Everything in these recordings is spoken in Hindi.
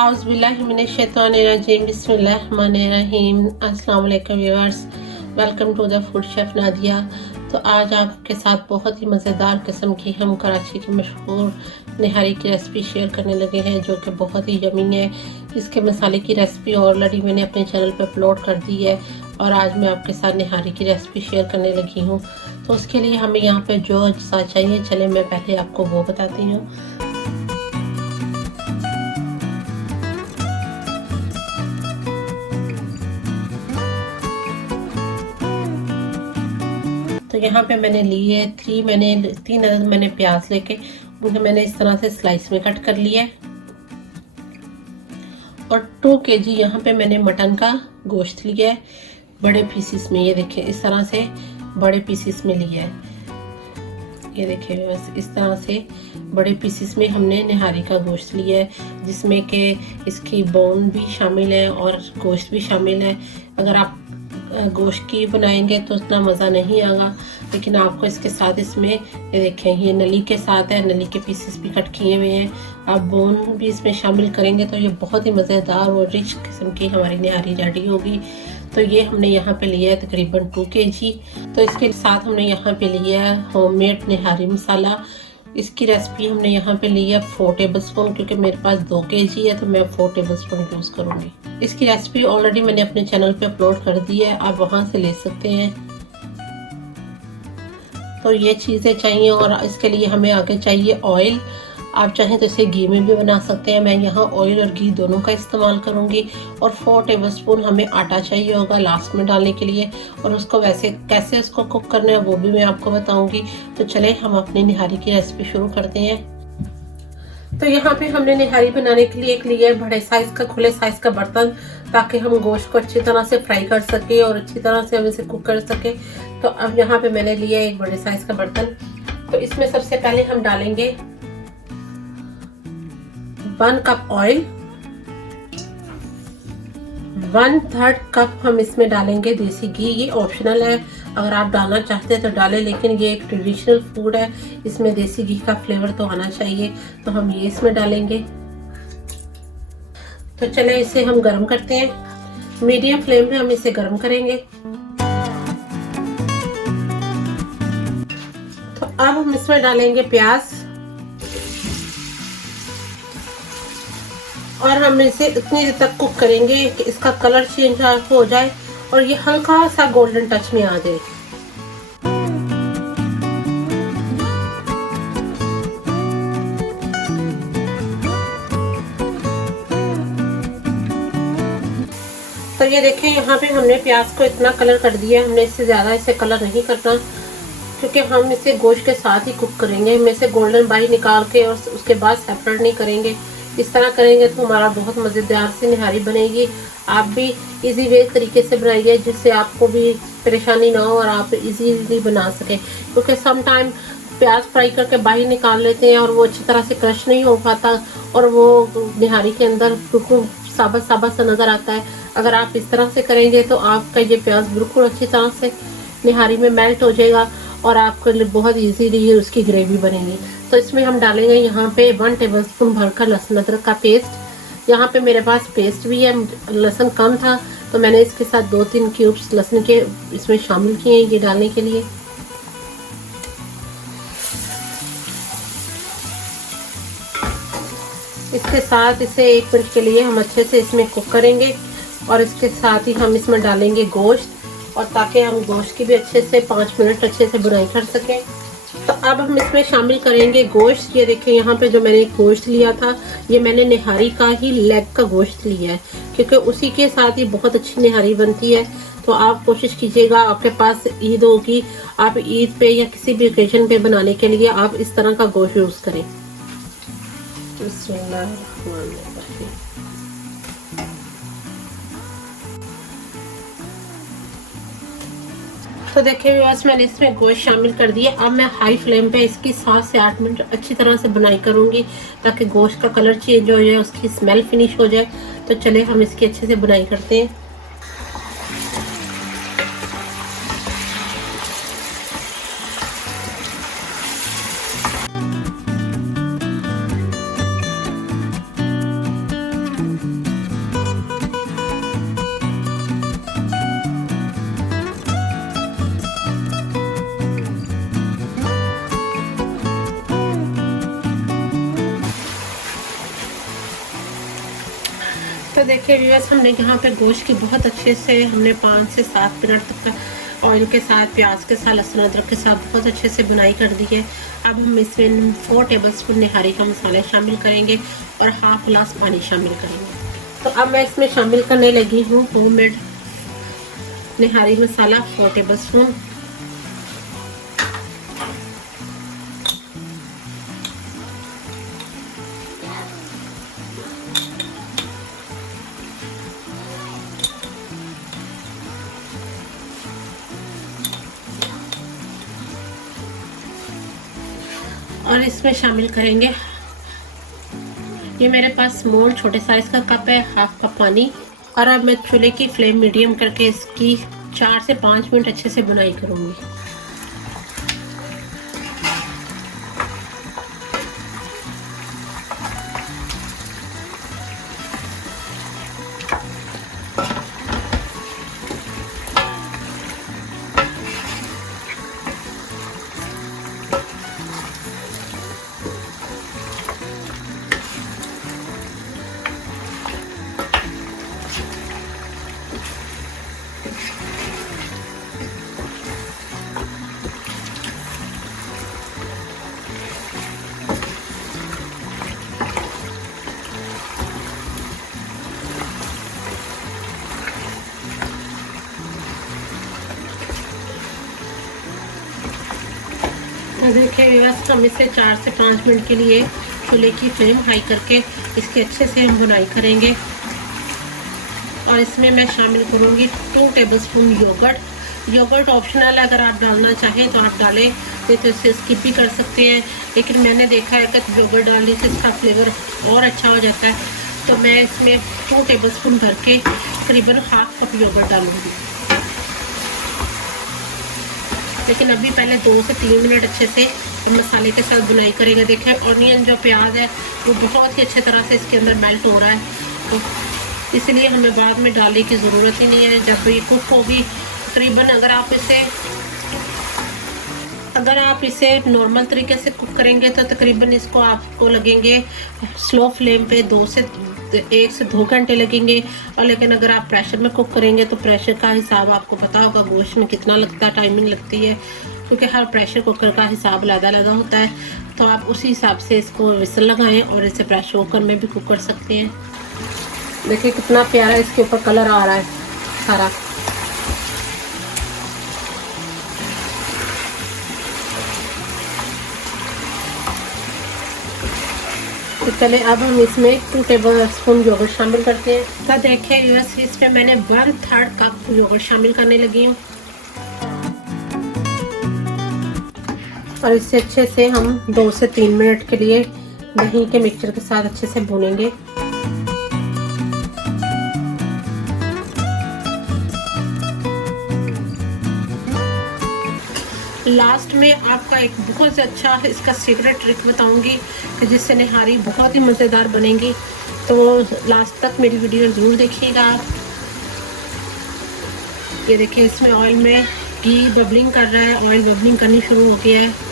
औज़ुबिल्लाहिमिनश्शैतानिर्रजीम बिस्मिल्लाहिर्रहमानिर्रहीम। अस्सलाम वालेकुम viewers, welcome to the food chef Nadia. तो आज आपके साथ बहुत ही मज़ेदार किस्म की हम कराची की मशहूर निहारी की रेसिपी शेयर करने लगे हैं, जो कि बहुत ही यमी है। इसके मसाले की रेसिपी ऑलरेडी मैंने अपने चैनल पर अपलोड कर दी है और आज मैं आपके साथ निहारी की रेसिपी शेयर करने लगी हूँ। तो उसके लिए हमें यहाँ पे जो अज्जा चाहिए, चले मैं पहले आपको वो बताती हूँ। तो यहाँ पे मैंने लिए तीन अदद मैंने प्याज लेके उन्हें मैंने इस तरह से स्लाइस में कट कर लिया है। और 2 kg यहाँ पे मैंने मटन का गोश्त लिया है बड़े पीसीस में। ये देखिए इस तरह से बड़े पीसीस में लिया है। ये देखिए बस इस तरह से बड़े पीसीस में हमने निहारी का गोश्त लिया है, जिसमें कि इसकी बोन भी शामिल है और गोश्त भी शामिल है। अगर आप गोश्त की बनाएंगे तो उतना मज़ा नहीं आएगा, लेकिन आपको इसके साथ इसमें ये देखें ये नली के साथ है, नली के पीसेस भी कट किए हुए हैं। आप बोन भी इसमें शामिल करेंगे तो ये बहुत ही मज़ेदार और रिच किस्म की हमारी निहारी रेडी होगी। तो ये हमने यहाँ पे लिया है तकरीबन 2 kg। तो इसके साथ हमने यहाँ पे लिया है होममेड निहारी मसाला। इसकी रेसिपी हमने यहाँ पे ली है 4 टेबलस्पून, क्योंकि मेरे पास 2 kg है तो मैं 4 टेबलस्पून यूज़ करूँगी। इसकी रेसिपी ऑलरेडी मैंने अपने चैनल पे अपलोड कर दी है, आप वहाँ से ले सकते हैं। तो ये चीज़ें चाहिए और इसके लिए हमें आगे चाहिए ऑयल। आप चाहें तो इसे घी में भी बना सकते हैं, मैं यहाँ ऑयल और घी दोनों का इस्तेमाल करूँगी। और 4 टेबलस्पून हमें आटा चाहिए होगा लास्ट में डालने के लिए, और उसको वैसे कैसे उसको कुक करना है वो भी मैं आपको बताऊँगी। तो चले हम अपनी निहारी की रेसिपी शुरू करते हैं। तो यहाँ पे हमने निहारी बनाने के लिए एक लिया है बड़े साइज का खुले साइज का बर्तन, ताकि हम गोश्त को अच्छी तरह से फ्राई कर सके और अच्छी तरह से हम इसे कुक कर सके। तो अब यहाँ पे मैंने लिया है एक बड़े साइज का बर्तन। तो इसमें सबसे पहले हम डालेंगे 1 कप ऑयल, 1/3 कप हम इसमें डालेंगे देसी घी। ये ऑप्शनल है, अगर आप डालना चाहते हैं तो डालें, लेकिन ये एक ट्रेडिशनल फूड है, इसमें देसी घी का फ्लेवर तो आना चाहिए, तो हम ये इसमें डालेंगे। तो चले इसे हम गरम करते हैं। मीडियम फ्लेम पे हम इसे गरम करेंगे। तो अब हम इसमें डालेंगे प्याज और हम इसे इतनी देर तक कुक करेंगे कि इसका कलर चेंज हो जाए और ये हल्का सा गोल्डन टच में आ जाए। तो ये देखें यहाँ पे हमने प्याज को इतना कलर कर दिया, हमने इससे ज़्यादा इसे कलर नहीं करना, क्योंकि हम इसे गोश्त के साथ ही कुक करेंगे। हम इसे गोल्डन बाई निकाल के और उसके बाद सेपरेट नहीं करेंगे। इस तरह करेंगे तो हमारा बहुत मज़ेदार सी निहारी बनेगी। आप भी इजी वे तरीके से बनाइए, जिससे आपको भी परेशानी ना हो और आप इजीली बना सकें, क्योंकि सम टाइम प्याज फ्राई करके बाहर निकाल लेते हैं और वो अच्छी तरह से क्रश नहीं हो पाता और वो निहारी के अंदर बिल्कुल साबुत साबुत सा नज़र आता है। अगर आप इस तरह से करेंगे तो आपका ये प्याज बिल्कुल अच्छी तरह से निहारी में मेल्ट हो जाएगा और आपके लिए बहुत इजीली उसकी ग्रेवी बनेगी। तो इसमें हम डालेंगे यहाँ पे 1 टेबलस्पून भरकर लहसुन अदरक का पेस्ट। यहाँ पे मेरे पास पेस्ट भी है, लहसुन कम था तो मैंने इसके साथ 2-3 क्यूब्स लहसुन के इसमें शामिल किए हैं ये डालने के लिए। इसके साथ इसे 1 मिनट के लिए हम अच्छे से इसमें कुक करेंगे और इसके साथ ही हम इसमें डालेंगे गोश्त, और ताकि हम गोश्त की भी अच्छे से 5 मिनट अच्छे से बुनाई कर सकें। तो अब हम इसमें शामिल करेंगे गोश्त। ये देखें यहाँ पे जो मैंने एक गोश्त लिया था, ये मैंने निहारी का ही लेग का गोश्त लिया है, क्योंकि उसी के साथ ही बहुत अच्छी निहारी बनती है। तो आप कोशिश कीजिएगा, आपके पास ईद होगी, आप ईद पे या किसी भी ओकेजन पे बनाने के लिए आप इस तरह का गोश्त यूज़ करें। तो देखिए व्यूअर्स, मैंने इसमें गोश्त शामिल कर दिया। अब मैं हाई फ्लेम पे इसकी 7 से 8 मिनट अच्छी तरह से बनाई करूँगी, ताकि गोश्त का कलर चेंज हो जाए, उसकी स्मेल फिनिश हो जाए। तो चले हम इसकी अच्छे से बुनाई करते हैं। तो देखिए व्यूअर्स, हमने यहाँ पे गोश्त की बहुत अच्छे से हमने 5 से 7 मिनट तक ऑयल के साथ, प्याज के साथ, लहसुन अदरक के साथ बहुत अच्छे से बुनाई कर दी है। अब हम इसमें 4 टेबलस्पून निहारी का मसाला शामिल करेंगे और हाफ गिलास पानी शामिल करेंगे। तो अब मैं इसमें शामिल करने लगी हूँ होममेड निहारी मसाला 4 टेबलस्पून। और इसमें शामिल करेंगे, ये मेरे पास स्मॉल छोटे साइज का कप है, हाफ कप पानी। और अब मैं चूल्हे की फ्लेम मीडियम करके इसकी 4 से 5 मिनट अच्छे से बुनाई करूँगी। तो देखिए व्यूअर्स, हम इसे 4 से 5 मिनट के लिए चूल्हे की फ्लेम हाई करके इसके अच्छे से हम बुनाई करेंगे। और इसमें मैं शामिल करूँगी 2 टेबलस्पून योगर्ट। योगर्ट ऑप्शनल है, अगर आप डालना चाहें तो आप डालें, नहीं तो इसे स्किप भी कर सकते हैं। लेकिन मैंने देखा है कि योगर्ट डालने से इसका फ्लेवर और अच्छा हो जाता है। तो मैं इसमें 2 टेबलस्पून भर के करीबन हाफ कप योगर्ट डालूँगी। लेकिन अभी पहले 2 से 3 मिनट अच्छे से हम मसाले के साथ बुनाई करेंगे। देखें ऑनियन जो प्याज है वो बहुत ही अच्छे तरह से इसके अंदर मेल्ट हो रहा है, तो इसलिए हमें बाद में डालने की ज़रूरत ही नहीं है। जब ये कुक होगी तकरीबन, अगर आप इसे नॉर्मल तरीके से कुक करेंगे तो तकरीबन इसको आपको लगेंगे स्लो फ्लेम पे 1 से 2 घंटे लगेंगे। और लेकिन अगर आप प्रेशर में कुक करेंगे तो प्रेशर का हिसाब आपको पता होगा गोश्त में कितना लगता है, टाइमिंग लगती है, क्योंकि हर प्रेशर कुकर का हिसाब अलग होता है। तो आप उसी हिसाब से इसको विसल लगाएं और इसे प्रेशर कुकर में भी कुक कर सकते हैं। देखिए कितना प्यारा इसके ऊपर कलर आ रहा है सारा। तो चले अब हम इसमें 2 टेबलस्पून योगर्ट शामिल करते हैं। तो देखिए व्यूअर्स, इसमें मैंने 1/3 कप योगर्ट शामिल करने लगी हूँ। और इसे अच्छे से हम 2 से 3 मिनट के लिए दही के मिक्सचर के साथ अच्छे से भूनेंगे। लास्ट में आपका एक बहुत अच्छा इसका सीक्रेट ट्रिक बताऊंगी कि जिससे निहारी बहुत ही मज़ेदार बनेगी। तो लास्ट तक मेरी वीडियो ज़रूर देखिएगा आप। ये देखिए इसमें ऑयल में घी बबलिंग कर रहा है, ऑयल बबलिंग करनी शुरू हो गया है।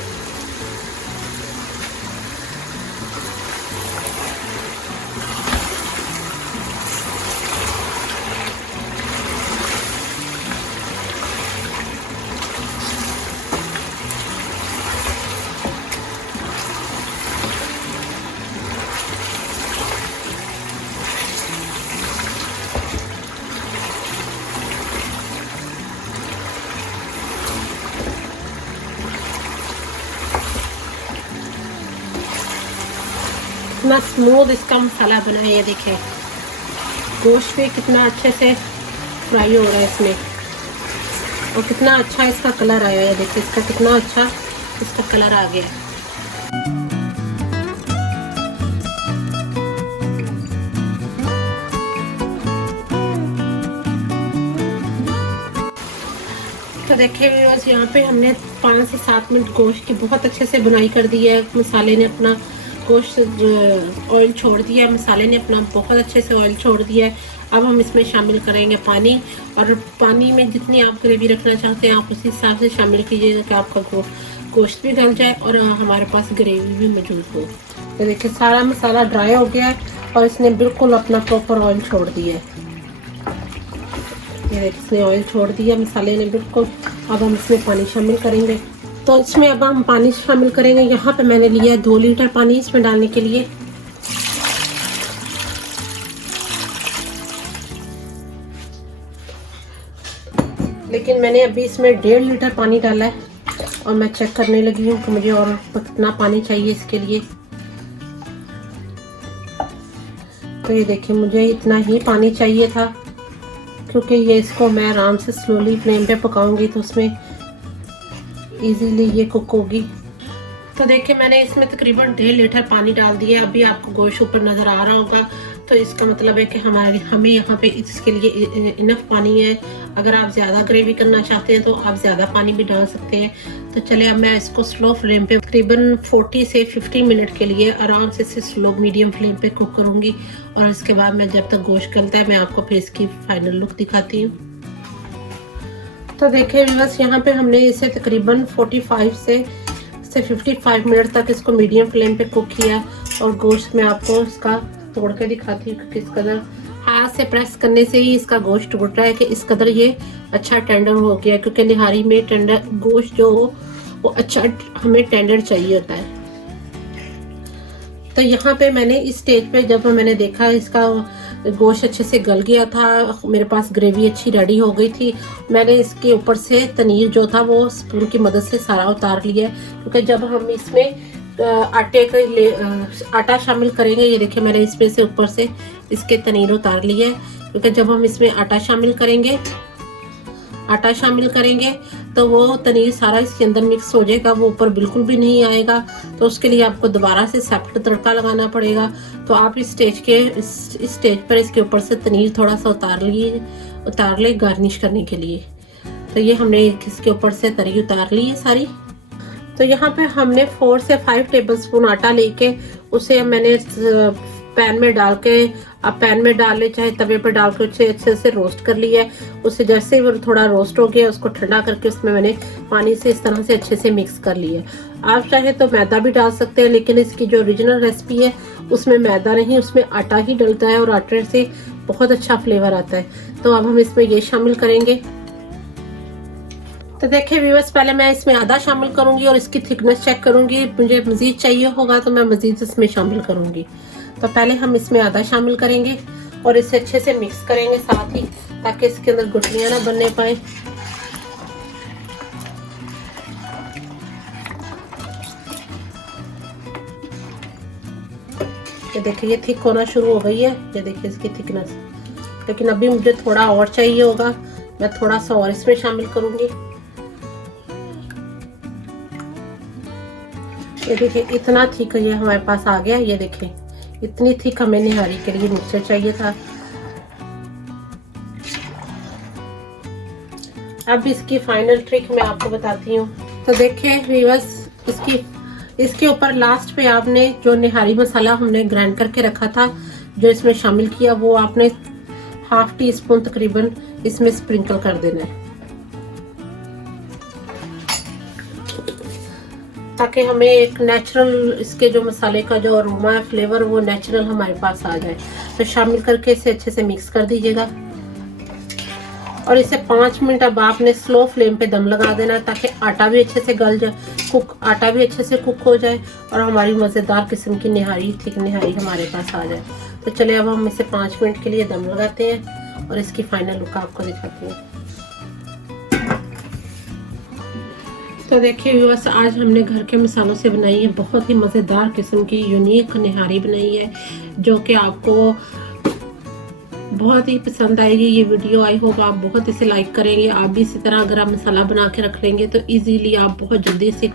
कितना स्मूथ इसका मसाला बना है, ये देखें गोश्त भी कितना अच्छे से फ्राई हो रहा है इसमें, और कितना अच्छा इसका कलर आया है। देखिए इसका कितना अच्छा इसका कलर आ गया है। तो देखिए व्यूअर्स, यहाँ पे हमने 5 से 7 मिनट गोश्त की बहुत अच्छे से बुनाई कर दी है। मसाले ने अपना गोश्त ऑयल छोड़ दिया, मसाले ने अपना बहुत अच्छे से ऑयल छोड़ दिया है। अब हम इसमें शामिल करेंगे पानी, और पानी में जितनी आप ग्रेवी रखना चाहते हैं आप उसी हिसाब से शामिल कीजिएगा कि आपका गोश्त भी गल जाए और हमारे पास ग्रेवी भी मौजूद हो। तो देखिए सारा मसाला ड्राई हो गया है। और इसने बिल्कुल अपना प्रॉपर ऑयल छोड़ दिया है। ये इसने ऑयल छोड़ दिया मसाले ने बिल्कुल। अब हम इसमें पानी शामिल करेंगे। तो इसमें अब हम पानी शामिल करेंगे। यहाँ पे मैंने लिया है 2 लीटर पानी इसमें डालने के लिए। लेकिन मैंने अभी इसमें 1.5 लीटर पानी डाला है और मैं चेक करने लगी हूँ कि मुझे और कितना पानी चाहिए इसके लिए। तो ये देखिए मुझे इतना ही पानी चाहिए था, क्योंकि ये इसको मैं आराम से स्लोली फ्लेम पे पकाऊंगी तो उसमें इजीली ये कुक होगी। तो देखिए मैंने इसमें तकरीबन 1.5 लीटर पानी डाल दिया। अभी आपको गोश्त ऊपर नज़र आ रहा होगा, तो इसका मतलब है कि हमें यहाँ पे इसके लिए इनफ पानी है। अगर आप ज़्यादा ग्रेवी करना चाहते हैं तो आप ज़्यादा पानी भी डाल सकते हैं। तो चलिए अब मैं इसको स्लो फ्लेम पे तकरीबन 40 से 50 मिनट के लिए आराम से इसे स्लो मीडियम फ्लेम पे कुक करूँगी। और इसके बाद मैं जब तक गोश्त गलता है मैं आपको फिर इसकी फाइनल लुक दिखाती हूँ। तो देखिए बस यहाँ पे हमने इसे तकरीबन 45 से 55 मिनट तक इसको मीडियम फ्लेम पे कुक किया। और गोश्त में आपको इसका तोड़ के दिखाती हूँ किस कदर हाथ से प्रेस करने से ही इसका गोश्त टूट रहा है कि इस कदर ये अच्छा टेंडर हो गया, क्योंकि निहारी में टेंडर गोश्त जो हो वो अच्छा हमें टेंडर चाहिए होता है। तो यहाँ पे मैंने इस स्टेज पे जब मैंने देखा इसका गोश्त अच्छे से गल गया था, मेरे पास ग्रेवी अच्छी रेडी हो गई थी, मैंने इसके ऊपर से तनीर जो था वो स्पून की मदद से सारा उतार लिया। क्योंकि जब हम इसमें आटा शामिल करेंगे, ये देखिए मैंने इसमें से ऊपर से इसके तनीर उतार लिए है। क्योंकि जब हम इसमें आटा शामिल करेंगे तो वो तनीर सारा इसके अंदर मिक्स हो जाएगा, वो ऊपर बिल्कुल भी नहीं आएगा। तो उसके लिए आपको दोबारा से सेपरेट तड़का लगाना पड़ेगा। तो आप इस स्टेज पर इसके ऊपर से तनीर थोड़ा सा उतार ले गार्निश करने के लिए। तो ये हमने इसके ऊपर से तरी उतार ली है सारी। तो यहाँ पे हमने 4 से 5 टेबलस्पून आटा लेके उसे मैंने पैन में डाल के, आप पैन में डाल ले चाहे तवे पर डाल के उसे अच्छे से रोस्ट कर लिया है। उसे जैसे ही वो थोड़ा रोस्ट हो गया उसको ठंडा करके उसमें मैंने पानी से इस तरह से अच्छे से मिक्स कर लिया। आप चाहे तो मैदा भी डाल सकते हैं, लेकिन इसकी जो ओरिजिनल रेसिपी है उसमें मैदा नहीं, उसमें आटा ही डलता है और आटे से बहुत अच्छा फ्लेवर आता है। तो अब हम इसमें ये शामिल करेंगे। तो देखिए व्यूअर्स, पहले मैं इसमें आधा शामिल करूंगी और इसकी थिकनेस चेक करूंगी। मुझे मज़ीद चाहिए होगा तो मैं मज़ीद इसमें शामिल करूंगी। तो पहले हम इसमें आधा शामिल करेंगे और इसे अच्छे से मिक्स करेंगे साथ ही, ताकि इसके अंदर गुठलियां ना बनने पाए। ये देखिए ये थिक होना शुरू हो गई है, ये देखिए इसकी थिकनेस। लेकिन अभी मुझे थोड़ा और चाहिए होगा, मैं थोड़ा सा और इसमें शामिल करूंगी। ये देखिए इतना थिक ये हमारे पास आ गया। ये देखिए इतनी थिक हमें निहारी के लिए मिक्सचर चाहिए था। अब इसकी फाइनल ट्रिक मैं आपको बताती हूँ। तो देखिए व्यूअर्स, इसके ऊपर लास्ट पे आपने जो निहारी मसाला हमने ग्राइंड करके रखा था जो इसमें शामिल किया, वो आपने 1/2 टीस्पून तकरीबन इसमें स्प्रिंकल कर देना है, ताकि हमें एक नेचुरल इसके जो मसाले का जो अरोमा है, फ्लेवर, वो नेचुरल हमारे पास आ जाए। तो शामिल करके इसे अच्छे से मिक्स कर दीजिएगा और इसे 5 मिनट अब आपने स्लो फ्लेम पे दम लगा देना, ताकि आटा भी अच्छे से गल जाए, आटा भी अच्छे से कुक हो जाए और हमारी मज़ेदार किस्म की निहारी, थिक निहारी हमारे पास आ जाए। तो चलिए अब हम इसे 5 मिनट के लिए दम लगाते हैं और इसकी फाइनल लुक आपको दिखाती हूँ। तो देखिए व्यूअर्स, आज हमने घर के मसालों से बनाई है बहुत ही मज़ेदार किस्म की यूनिक निहारी बनाई है, जो कि आपको बहुत ही पसंद आएगी। ये वीडियो आई होगा आप बहुत इसे लाइक करेंगे। आप भी इसी तरह अगर आप मसाला बना के रख लेंगे तो इजीली आप बहुत जल्दी से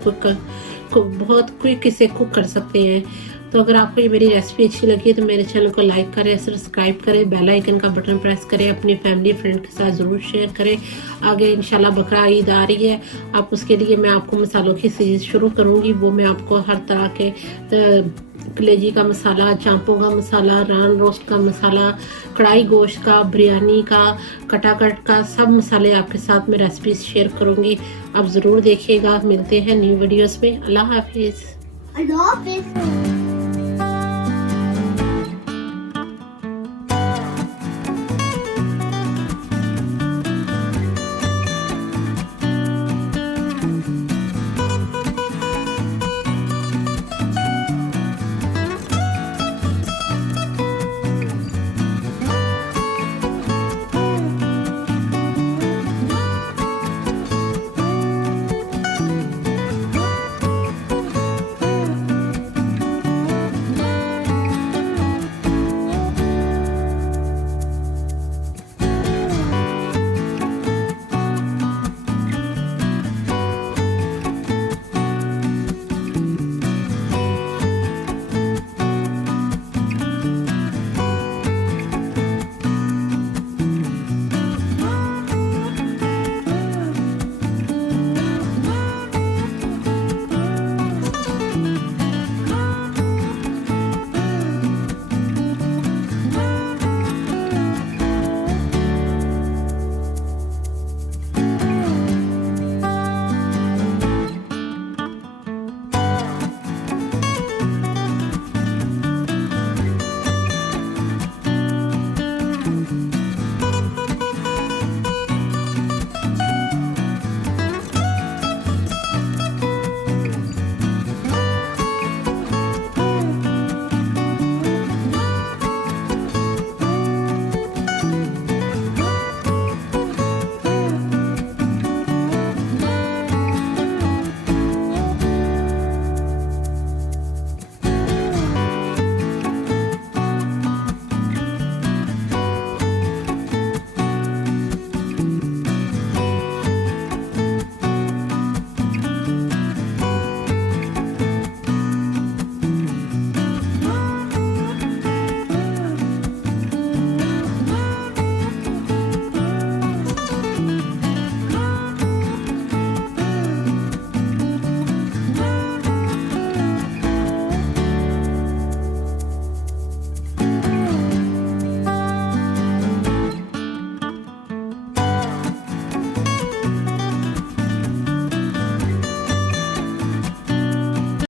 बहुत क्विक इसे कुक कर सकते हैं। तो अगर आपको ये मेरी रेसिपी अच्छी लगी तो मेरे चैनल को लाइक करें, सब्सक्राइब करें, बेल आइकन का बटन प्रेस करें, अपनी फैमिली फ्रेंड के साथ ज़रूर शेयर करें। आगे इंशाल्लाह बकरा ईद आ रही है, आप उसके लिए मैं आपको मसालों की सीरीज़ शुरू करूँगी। वो मैं आपको हर तरह के कलेजी का मसाला, चांपों का मसाला, रान रोस्ट का मसाला, कढ़ाई गोश्त का, बिरयानी का, कटाकट का, सब मसाले आपके साथ मैं रेसिपीज शेयर करूँगी। आप ज़रूर देखिएगा। मिलते हैं न्यू वीडियोस में। अल्लाह हाफिज़।